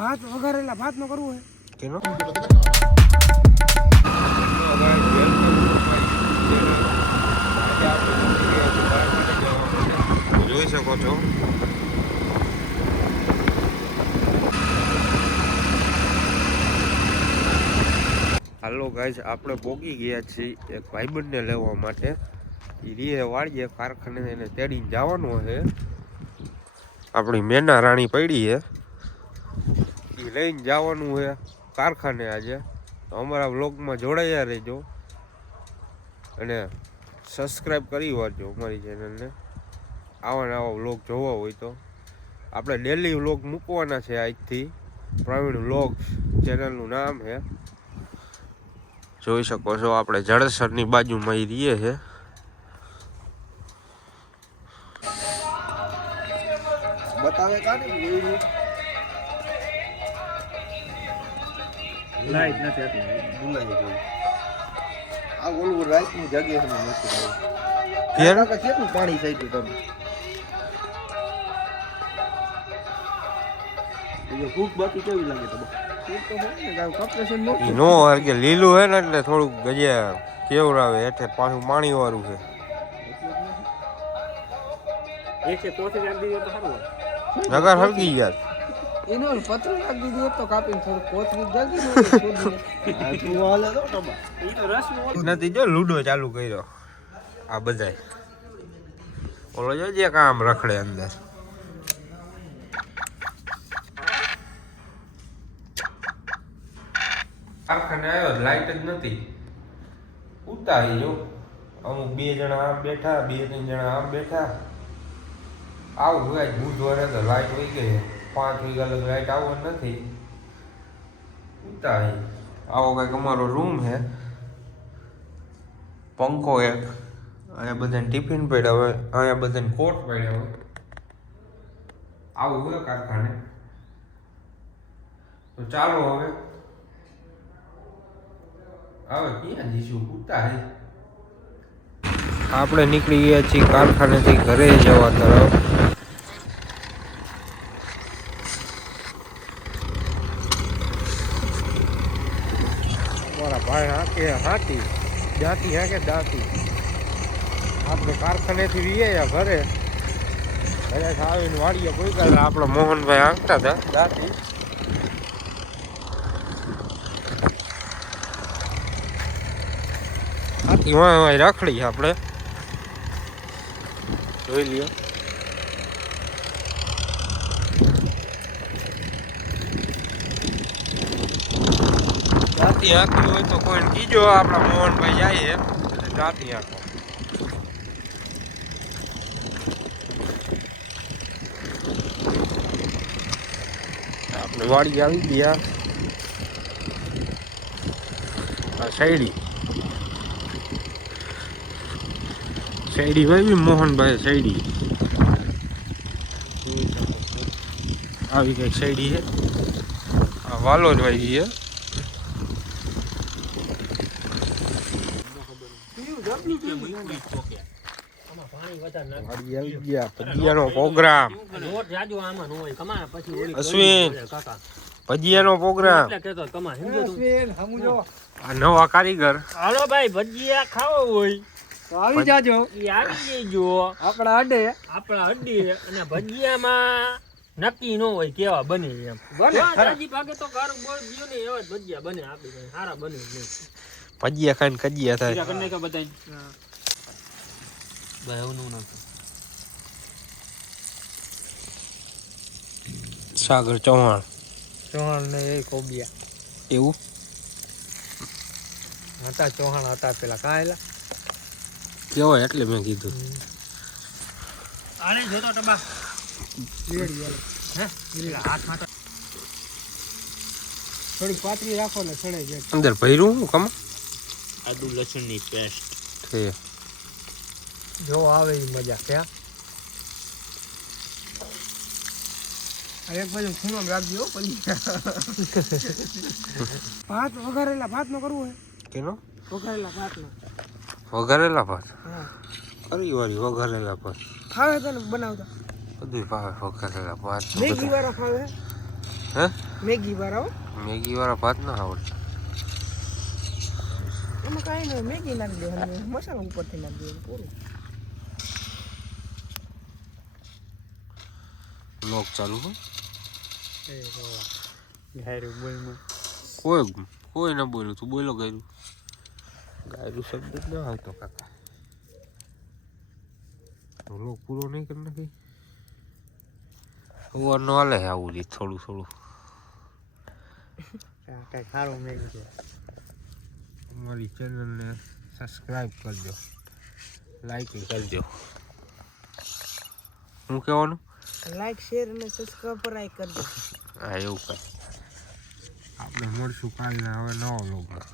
ભાત વઘારેલા ભાત નો કરવું હોય. કેનો? જોઈ શકો છો. હાલો ગાઈસ, આપણે પોગી ગયા છીએ એક ભાઈબંધને લેવા માટે. એ રીએ વાળીએ કારખાને, એને તેડીને જવાનું છે. આપણી મેના રાણી પડી છે. એ લઈને જવાનું છે કારખાને આજે. તો અમારા વ્લોગમાં જોડાયા રહેજો. અને સબસ્ક્રાઈબ કરી વાંચજો અમારી ચેનલને આવા ને આવા વ્લોગ જોવા હોય તો. આપણે ડેલી વ્લોગ મૂકવાના છે આજથી. પ્રવીણ વ્લોગ્સ ચેનલનું નામ છે. જોઈ શકો છો આપણે જળસરની બાજુમાં રહીએ છે. બતાવે કાઢી લાઈટ નથી આપી ભૂલાઈ ગયું આ ઓલું રાતની જગ્યાએ જગ્યા નથી કેટલું પાણી સાઈટ્યું તમે? ભૂખ બાકી કેવી લાગે તમે ને ન નો કે લીલું હે ને એટલે થોડુંક ગજ્યા કેવડાવે હેઠે પાછું પાણી વાળું છે નગર હલકી યાર એનો પત્ર નાખી દીધું તો કાપીને થોડું કોથળી જલ્દી હાલે તો ટમા એ તો રસ નથી જો લૂડો ચાલુ કર્યો. આ બધાય. ઓલો જો જે કામ રખડે અંદર. કારખાને આવ્યો લાઈટ જ નથી. ઉતારી જો. અમુક બે જણા આમ બેઠા બે ત્રણ જણા આમ બેઠા. આવું હોય આજ બુધવારે તો લાઈટ વહી ગઈ. પાંચ વીઘા લગી લાઈટ આવો નથી. ઉતારી. આવો કંઈક અમારો રૂમ છે. પંખો એક. અહીંયા બધાને ટિફિન પડ્યા હોય. અહીંયા બધાને કોટ પડ્યા હોય. આવું હોય કારખાને. તો ચાલો હવે. હવે ક્યાં જઈશું? હે આપણે નીકળી ગયા છીએ કારખાનેથી ઘરે જવા તરફ. મારા ભાઈ હાંકે હાથી. દાંતી હાકે દાંતી? આપણે કારખાનેથી વીએ ઘરે. ઘરે આવીને વાડીએ કોઈ કાલે આપણે મોહનભાઈ હાંકતા હતા? દાંતી. હાથી વાય વાય રાખડી આપણે. જોઈ લ્યો. જાતી હાંકવી હોય તો કોઈ કીજો, આપણા મોહનભાઈ જાય એટલે જાતી આપણે વાડી આવી ગયા. આ શૈડી શૈડી બી મોહનભાઈ શૈડી આવી કંઈક શૈડી છે. આ વાલો જ ભાઈ છે પાણી વધારે નાખ વાડી આવી ગયા ભજીયાનો પ્રોગ્રામ. લોટ જાજો આમાં નો હોય કમા પછી ઓલી અશ્વિન. ભજીયાનો પ્રોગ્રામ. એટલે કેતો કમા સમજો તું સમજો આ નવા કારીગર. હાલો ભાઈ ભજીયા ખાવો હોય. તો આવી જાજો. આવી જજો. આપણા અડે. આપણા હડ્ડી અને ભજીયામાં નક્કી ન હોય કેવા બને એમ. બને, ભાગે તો કારો બોલ ગયો ને એવા ભજીયા બને આપી દે સારા બને જ નહીં ભજીયા ખાઈને કજિયા થાય બધા નું સાગર ચૌહાણ ચૌહાણ ને એ કોબિયા એવું હતા ચૌહાણ હતા પેલા કાયેલા કેવાય એટલે મેં કીધું આને જોતો ટબા થોડી પાતરી રાખો ને જાય અંદર ભર્યું હું કમ આદુ લસણની પેસ્ટ. છે. જો આવે એ મજા. ક્યાં એક બાજુ ખૂણો રાખજો પછી. ભાત વઘારેલા ભાત નો કરવું હે? કેનો? વઘારેલા ભાત નો વઘારેલા ભાત? હા. કરી વાળી વઘારેલા ભાત. ખાવે તને બનાવતા. બધું ભાવે વઘારેલા ભાત. મેગી વાળો ખાવે હે? મેગી વાળા હો? મેગી વાળા ભાત ના આવડે એમાં કાંઈ નહીં મેગી નાખી દે અને મસાલો ઉપરથી નાખી દે પૂરું. લોક ચાલુ હો. એ ગાયરું બોલમાં. કોઈ કોઈ ના બોલ્યું તું બોલો ગાયરું. ગાયરું શબ્દ જ ના આવતો કાકા. લોક પૂરો નહીં કરી નાખી? સવાર નો હાલે આવું રી થોડું થોડું. કાંઈ સારું મેળવી છે. અમારી ચેનલને સબસ્ક્રાઈબ કરજો. લાઈક કરજો. શું કહેવાનું? લાઈક શેર અને સબસ્ક્રાઈબ કરજો. હા એવું કંઈ આપણે મળશું કાલના હવે નવા લોગમાં